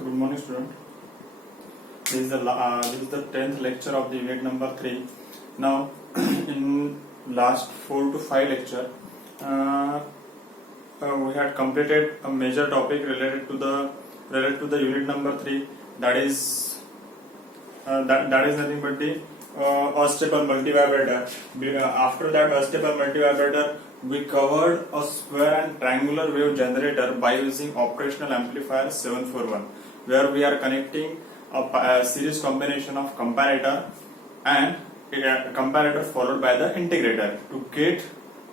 So good morning, student. This is the 10th lecture of the unit number 3. Now, in last 4 to 5 lecture, we had completed a major topic related to the unit number 3. That is nothing but the astable multivibrator. After that astable multivibrator, we covered a square and triangular wave generator by using operational amplifier 741, where we are connecting a series combination of comparator and a comparator followed by the integrator to get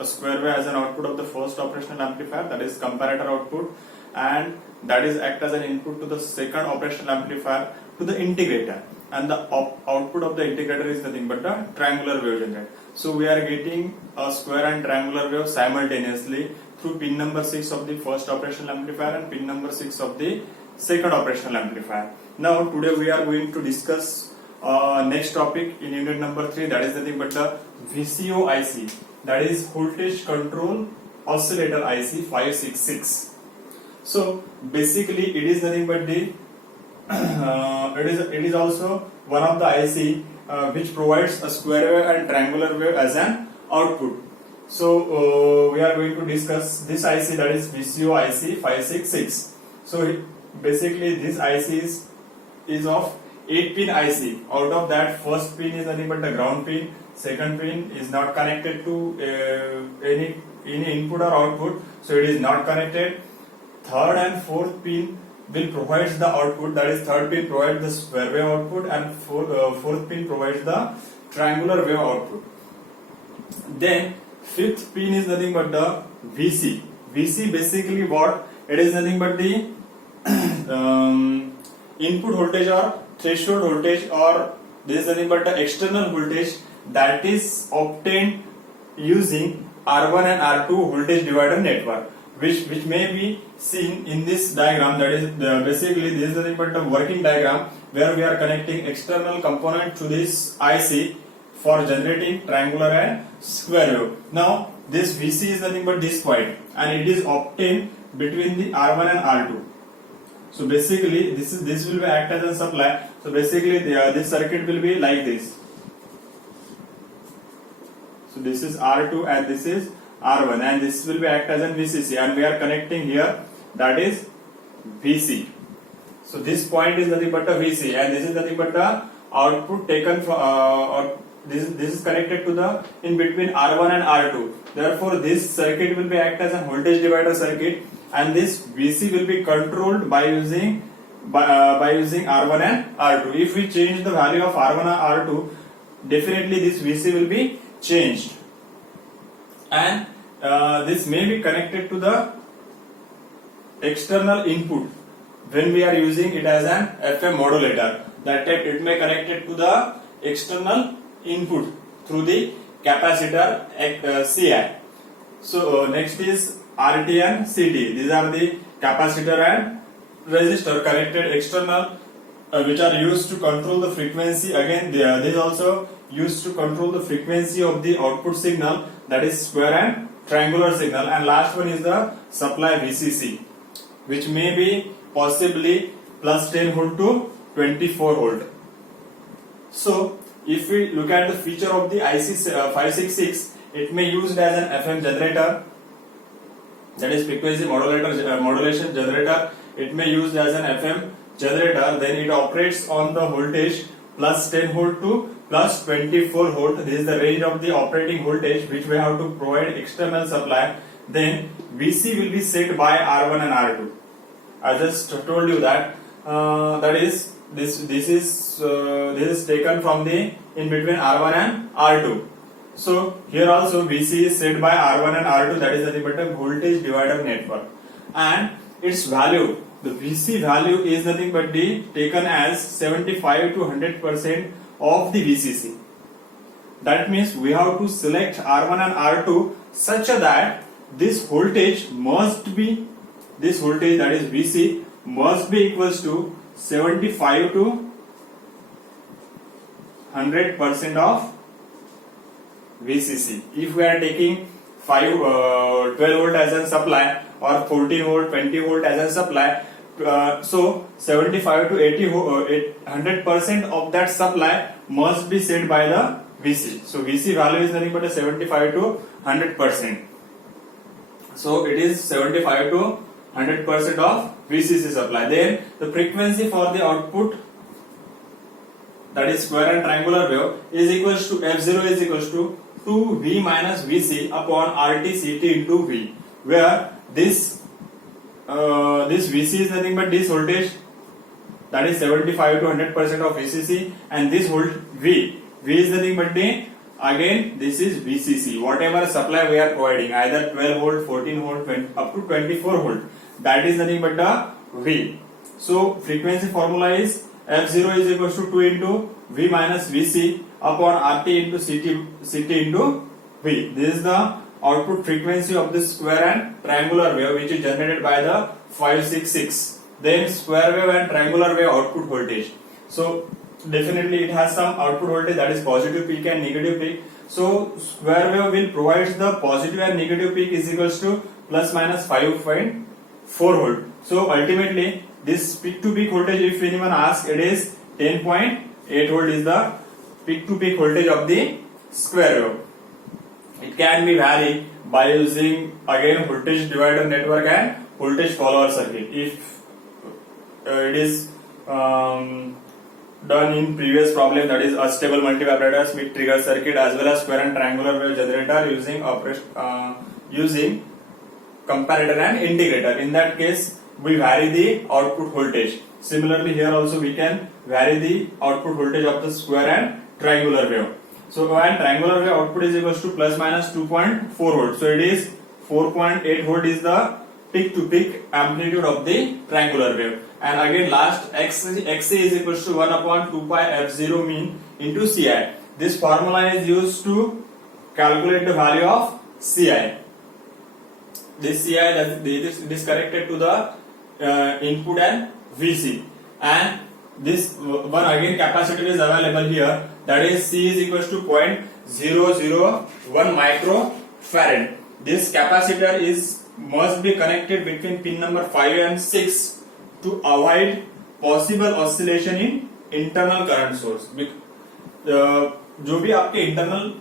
a square wave as an output of the first operational amplifier, that is comparator output, and that is act as an input to the second operational amplifier to the integrator, and the output of the integrator is nothing but the triangular wave generator. So we are getting a square and triangular wave simultaneously through pin number 6 of the first operational amplifier and pin number 6 of the second operational amplifier. Now today we are going to discuss next topic in unit number 3, that is nothing but the VCO IC, that is voltage control oscillator IC 566. So basically it is nothing but the it is also one of the IC which provides a square wave and triangular wave as an output. So we are going to discuss this IC, that is VCO IC 566. So basically this IC is of 8 pin IC. Out of that, first pin is nothing but the ground pin, second pin is not connected to any input or output, so it is not connected. Third and fourth pin will provide the output, that is third pin provides the square wave output and fourth pin provides the triangular wave output. Then fifth pin is nothing but the VC. VC basically what? It is nothing but the input voltage or threshold voltage, or this is nothing but the external voltage that is obtained using R1 and R2 voltage divider network, which may be seen in this diagram. That is basically this is nothing but the working diagram where we are connecting external component to this IC for generating triangular and square wave. Now this VC is nothing but this point, and it is obtained between the R1 and R2. So basically this will be act as a supply. So basically this circuit will be like this. So this is R2 and this is R1, and this will be act as a VCC, and we are connecting here, that is VC. So this point is nothing but a VC, and this is nothing but the output taken from or this is connected to the in between R1 and R2. Therefore this circuit will be act as a voltage divider circuit, and this VC will be controlled by using R1 and R2. If we change the value of R1 and R2, definitely this VC will be changed, and this may be connected to the external input when we are using it as an FM modulator. That time it may connected to the external input through the capacitor CI. So next is RT and CT. These are the capacitor and resistor connected external, which are used to control the frequency. Again, this is also used to control the frequency of the output signal, that is square and triangular signal. And last one is the supply VCC, which may be possibly plus 10 volt to 24 volt. So if we look at the feature of the IC 566, it may used as an FM generator, that is frequency modulation generator. It may used as an FM generator. Then it operates on the voltage plus 10 volt to plus 24 volt. This is the range of the operating voltage which we have to provide external supply. Then VC will be set by R1 and R2. I just told you that that is this is taken from the in between R1 and R2. So here also VC is set by R1 and R2, that is nothing but a voltage divider network, and its value, the VC value is nothing but the taken as 75 to 100% of the VCC. That means we have to select R1 and R2 such that this voltage must be, this voltage, that is VC, must be equals to 75 to 100% of VCC. If we are taking 12 volt as a supply or 14 volt, 20 volt as a supply, So 75 to 80 100% of that supply must be set by the VC. So VC value is nothing but a 75 to 100%. So it is 75 to 100% of VCC supply. Then the frequency for the output, that is square and triangular wave, is equals to F0 is equals to 2V minus VC upon RT CT into V, where this VC is nothing but this voltage, that is 75 to 100% of VCC, and this V is nothing but again this is VCC. Whatever supply we are providing, either 12 volt, 14 volt, 20, up to 24 volt, that is nothing but the V. So frequency formula is F0 is equals to 2 into V minus VC upon RT into CT into V. This is the output frequency of this square and triangular wave, which is generated by the 566. Then square wave and triangular wave output voltage. So definitely it has some output voltage, that is positive peak and negative peak. So square wave will provide the positive and negative peak is equals to plus minus 5.4 volt. So ultimately this peak to peak voltage, if anyone asks, it is 10.8 volt is the peak to peak voltage of the square wave. It can be varied by using again voltage divider network and voltage follower circuit. If it is done in previous problem, that is unstable multivibrator, Smith trigger circuit, as well as square and triangular wave generator using comparator and integrator. In that case, we vary the output voltage. Similarly, here also we can vary the output voltage of the square and triangular wave. So when triangular wave output is equals to plus minus 2.4 volt. So it is 4.8 volt is the peak to peak amplitude of the triangular wave. And again last XC is equals to 1 upon 2 pi F0 mean into Ci. This formula is used to calculate the value of Ci. This Ci is connected to the input and VC, and this one again capacitor is available here, that is C is equals to 0.001 microfarad. This capacitor must be connected between pin number 5 and 6 to avoid possible oscillation in internal current source. जो भी आपके internal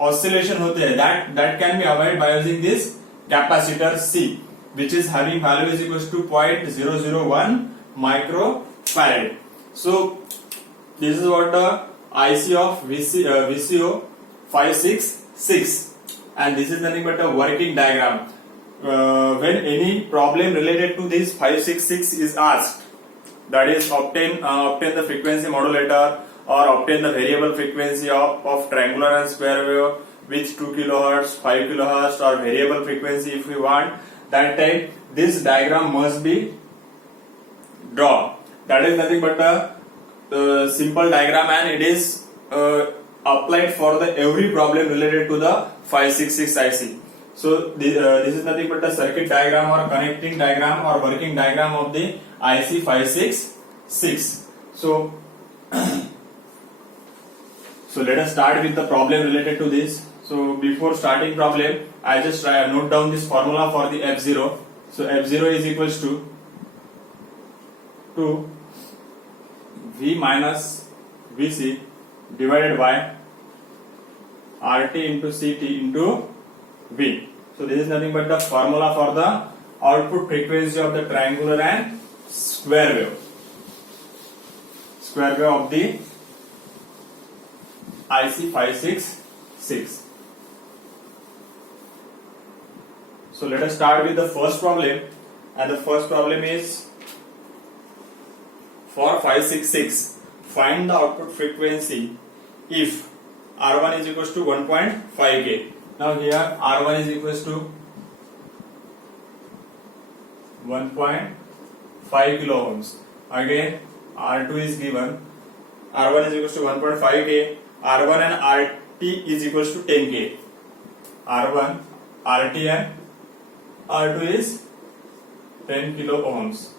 oscillation होते हैं, that can be avoided by using this capacitor C, which is having value is equals to 0.001 microfarad. So this is what the IC of VCO 566, and this is nothing but a working diagram. When any problem related to this 566 is asked, that is obtain the frequency modulator or obtain the variable frequency of triangular and square wave, which 2 kilohertz, 5 kilohertz, or variable frequency if we want, that time this diagram must be drawn. That is nothing but a simple diagram, and it is applied for the every problem related to the 566 IC. So this is nothing but a circuit diagram or connecting diagram or working diagram of the IC 566. So let us start with the problem related to this. So before starting problem, I just note down this formula for the F0. So F0 is equals to V minus VC divided by RT into CT into V. So this is nothing but the formula for the output frequency of the triangular and square wave of the IC 566. So let us start with the first problem, and the first problem is for 566. Find the output frequency if R1 is equals to 1.5K. Now here R1 is equals to 1.5 kilo ohms. Again R2 is given. R1 is equals to 1.5K. R1 and RT is equals to 10K. R1, RT and R2 is 10 kilo ohms.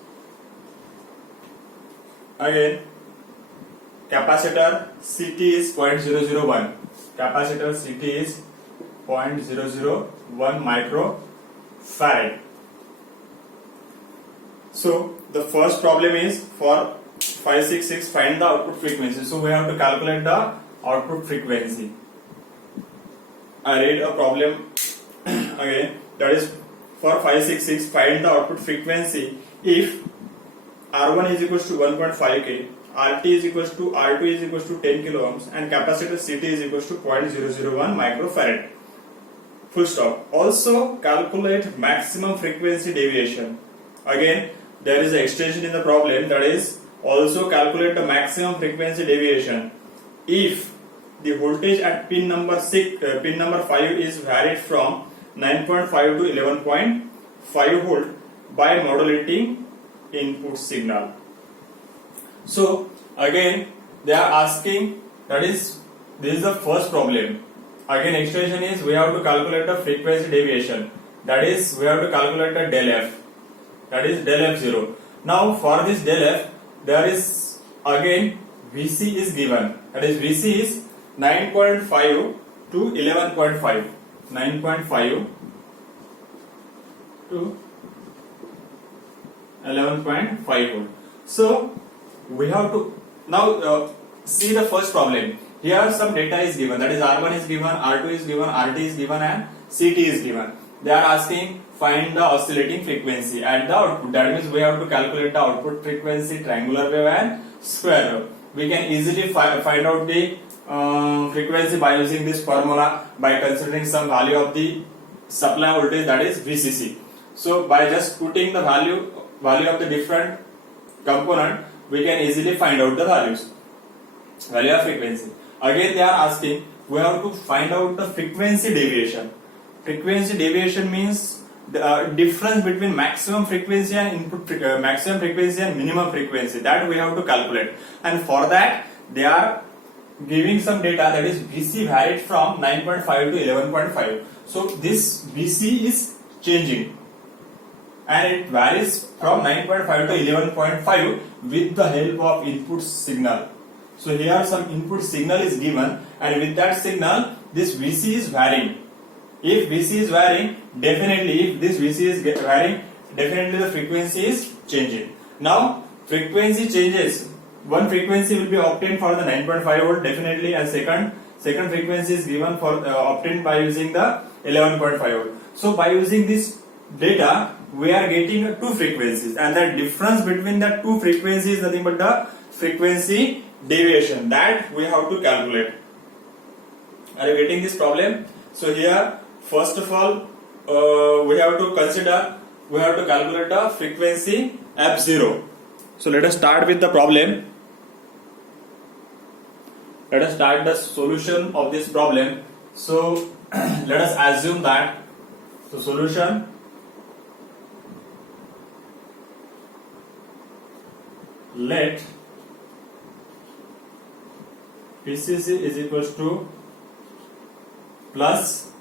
Again capacitor CT is 0.001. Capacitor CT is 0.001 microfarad. So the first problem is for 566, find the output frequency. So we have to calculate the output frequency. I read a problem again, that is for 566, find the output frequency if R1 is equals to 1.5K, RT is equals to R2 is equals to 10 kilo ohms and capacitor CT is equals to 0.001 microfarad. Full stop. Also calculate maximum frequency deviation. Again, there is an extension in the problem, that is also calculate the maximum frequency deviation if the voltage at pin number 5 is varied from 9.5 to 11.5 volt by modulating input signal. So again they are asking, that is, this is the first problem. Again extension is we have to calculate the frequency deviation, that is we have to calculate the del f, that is del f0. Now for this del f there is again Vc is given, that is Vc is 9.5 to 11.5, 9.5 to 11.5 volt. So we have to now see the first problem. Here some data is given, that is R1 is given, R2 is given, RT is given and CT is given. They are asking find the oscillating frequency at the output. That means we have to calculate the output frequency, triangular wave and square wave. We can easily find out the frequency by using this formula, by considering some value of the supply voltage, that is VCC. So by just putting the value of the different component, we can easily find out the value of frequency. Again they are asking, we have to find out the frequency deviation. Frequency deviation means the difference between maximum frequency and maximum frequency and minimum frequency, that we have to calculate. And for that they are giving some data, that is Vc varied from 9.5 to 11.5. So this Vc is changing and it varies from 9.5 to 11.5 with the help of input signal. So here some input signal is given and with that signal this Vc is varying. If Vc is varying, definitely if this Vc is varying, definitely the frequency is changing. Now frequency changes. One frequency will be obtained for the 9.5 volt definitely, and second frequency is given for obtained by using the 11.5 volt. So by using this data we are getting two frequencies, and the difference between the two frequencies is nothing but the frequency deviation that we have to calculate. Are you getting this problem? So here first of all we have to calculate the frequency f0. So let us start with the problem. Let us start the solution of this problem. So let us assume that the solution, let VCC is equals to plus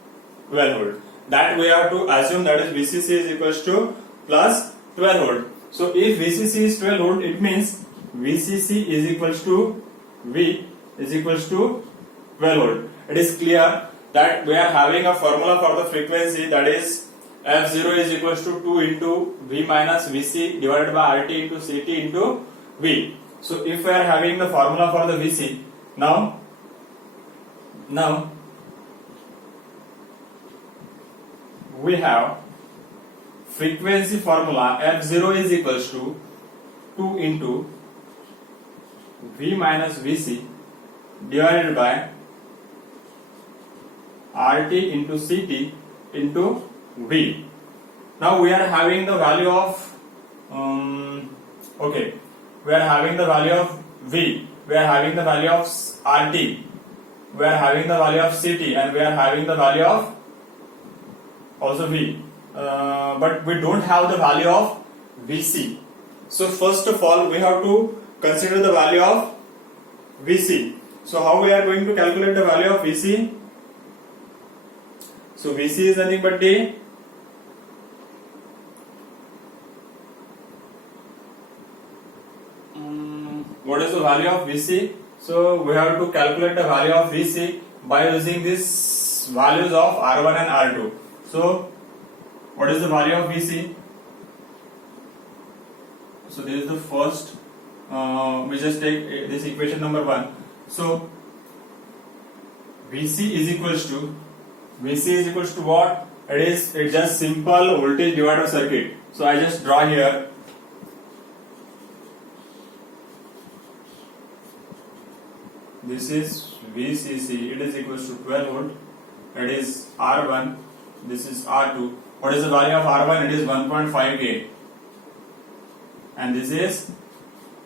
12 volt. That we have to assume, that is VCC is equals to plus 12 volt. So if VCC is 12 volt, it means VCC is equals to V is equals to 12 volt. It is clear that we are having a formula for the frequency, that is F0 is equals to 2 into V minus Vc divided by RT into CT into V. So if we are having the formula for the Vc, now we have frequency formula F0 is equals to 2 into V minus Vc divided by RT into CT into V. Now we are having the value of we are having the value of V, we are having the value of RT, we are having the value of CT, and we are having the value of also V, but we don't have the value of Vc. So first of all we have to consider the value of Vc. So how we are going to calculate the value of Vc? So Vc is nothing but the what is the value of Vc? So we have to calculate the value of Vc by using these values of R1 and R2. So what is the value of Vc? So this is the first. We just take this equation number 1. So VC is equals to what? It's just simple voltage divider circuit. So I just draw here. This is VCC. It is equals to 12 volt. It is R1. This is R2. What is the value of R1? It is 1.5 K. And this is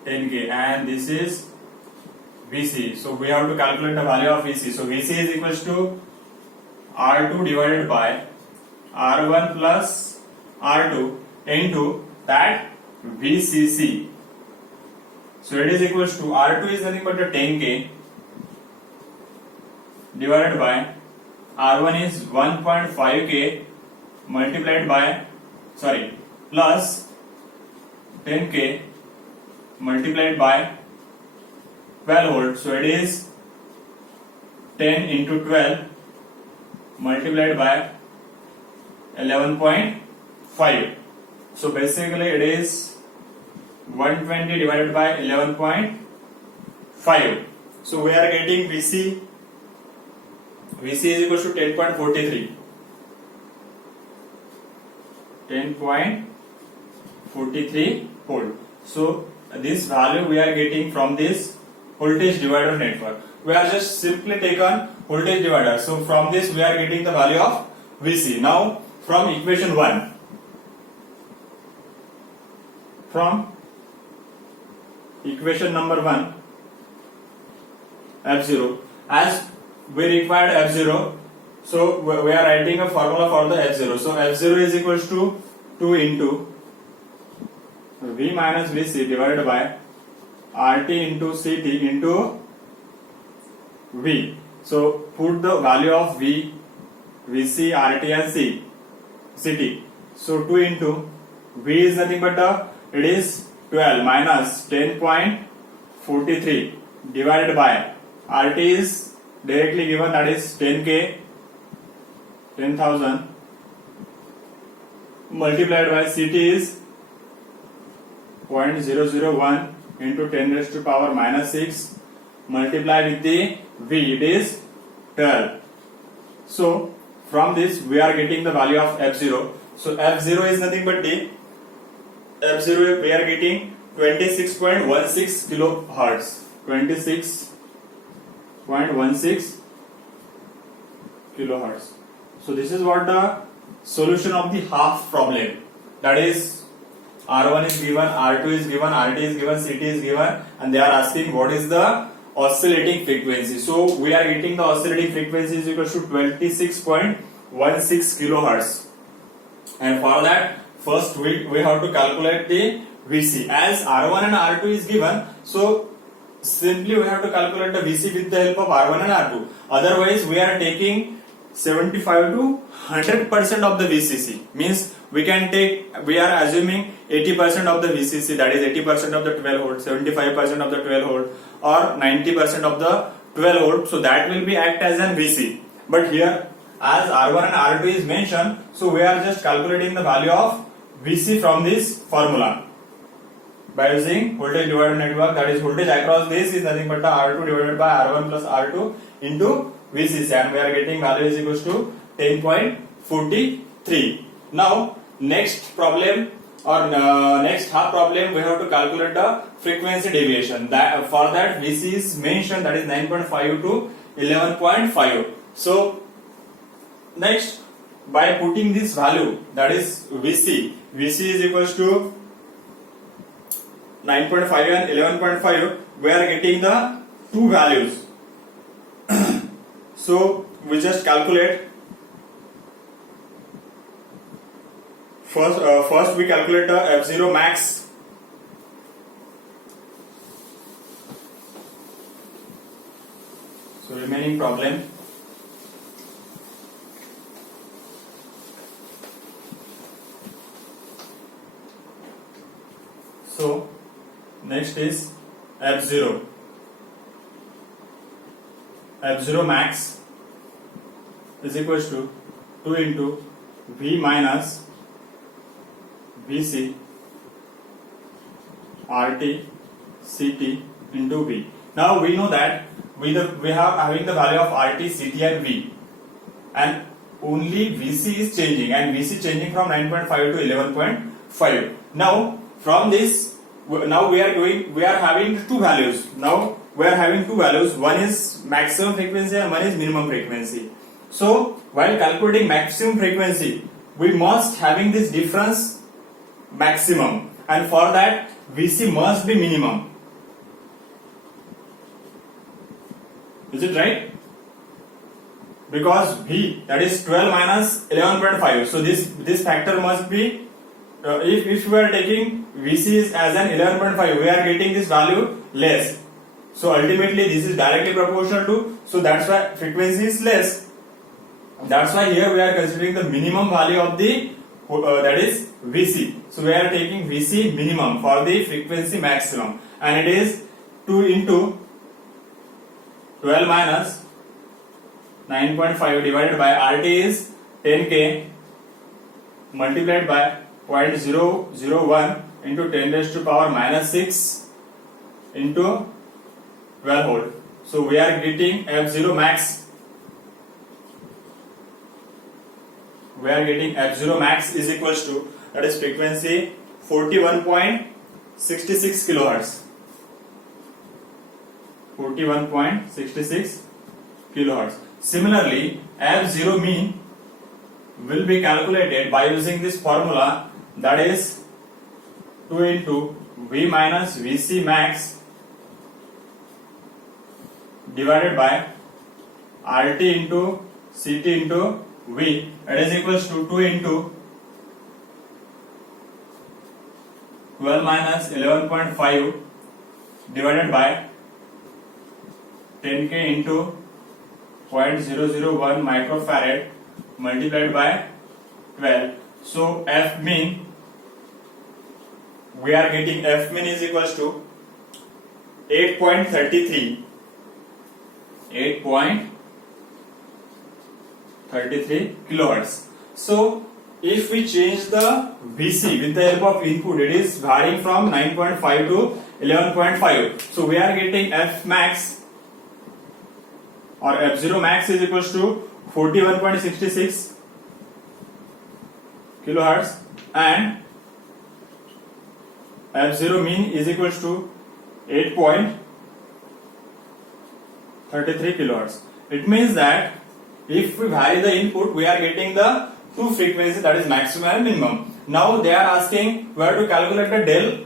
10 K. And this is VC. So we have to calculate the value of VC. So VC is equals to R2 divided by R1 plus R2 into that VCC. So it is equals to R2 is nothing but the 10K divided by R1 is 1.5K multiplied by plus 10K multiplied by 12 volt. So it is 10 into 12 multiplied by 11.5. So basically it is 120 divided by 11.5. So we are getting VC is equals to 10.43. 10.43 volt. So this value we are getting from this voltage divider network. We are just simply taken voltage divider. So from this we are getting the value of VC. Now from equation 1. From equation number 1, F0. As we required F0, so we are writing a formula for the F0. So F0 is equals to 2 into V minus Vc divided by RT into CT into V. So put the value of V, Vc, RT and CT. So 2 into V is nothing but it is 12 minus 10.43 divided by RT is directly given, that is 10K, 10,000 multiplied by CT is 0.001 into 10 raised to power minus 6 multiplied with the V, it is 12. So from this we are getting the value of F0. So F0 is nothing but the F0 we are getting 26.16 kilohertz. 26.16 kilohertz. So this is what the solution of the half problem. That is R1 is given, R2 is given, RT is given, CT is given, and they are asking what is the oscillating frequency. So we are getting the oscillating frequency is equal to 26.16 kilohertz. And for that, first we have to calculate the VC. As R1 and R2 is given, so simply we have to calculate the VC with the help of R1 and R2. Otherwise, we are taking 75 to 100% of the VCC. Means we are assuming 80% of the VCC, that is 80% of the 12 volt, 75% of the 12 volt, or 90% of the 12 volt. So that will be act as an VC. But here, as R1 and R2 is mentioned, so we are just calculating the value of VC from this formula by using voltage divider network. That is voltage across this is nothing but R2 divided by R1 plus R2 into VCC, and we are getting value is equals to 10.43. Now next problem or next half problem, we have to calculate the frequency deviation. That for that VC is mentioned, that is 9.5 to 11.5. So next, by putting this value, that is VC is equals to 9.5 and 11.5, we are getting the two values. So we just calculate. First we calculate the F0 max. So remaining problem. So next is F0. F0 max is equals to 2 into V minus Vc RT, CT into V. Now we know that we have having the value of RT, CT and V, and only VC is changing, and VC changing from 9.5 to 11.5. Now from this, now we are having two values. Now we are having two values. One is maximum frequency and one is minimum frequency. So while calculating maximum frequency, we must having this difference maximum, and for that VC must be minimum. Is it right? Because V, that is 12 minus 11.5. So this factor must be, if we are taking VC as an 11.5, we are getting this value less. So ultimately this is directly proportional to, so that's why frequency is less. That's why here we are considering the minimum value of the, that is VC. So we are taking VC minimum for the frequency maximum, and it is 2 into 12 minus 9.5 divided by RT is 10K multiplied by 0.001 into 10 raised to power minus 6 into 12 volt. So we are getting F0 max. We are getting F0 max is equals to, that is frequency 41.66 kilohertz. 41.66 kilohertz. Similarly, F0 mean will be calculated by using this formula, that is 2 into V minus VC max divided by RT into CT into V, that is equals to 2 into 12 minus 11.5 divided by 10K into 0.001 microfarad multiplied by 12. So F mean, we are getting F mean is equals to 8.33 kilohertz. So if we change the VC with the help of input, it is varying from 9.5 to 11.5. So we are getting F max or F0 max is equals to 41.66 kilohertz, and F0 mean is equals to 8.33 kilohertz. It means that if we vary the input, we are getting the two frequencies, that is maximum and minimum. Now they are asking where to calculate the del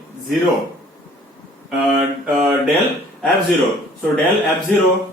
F0. So del F0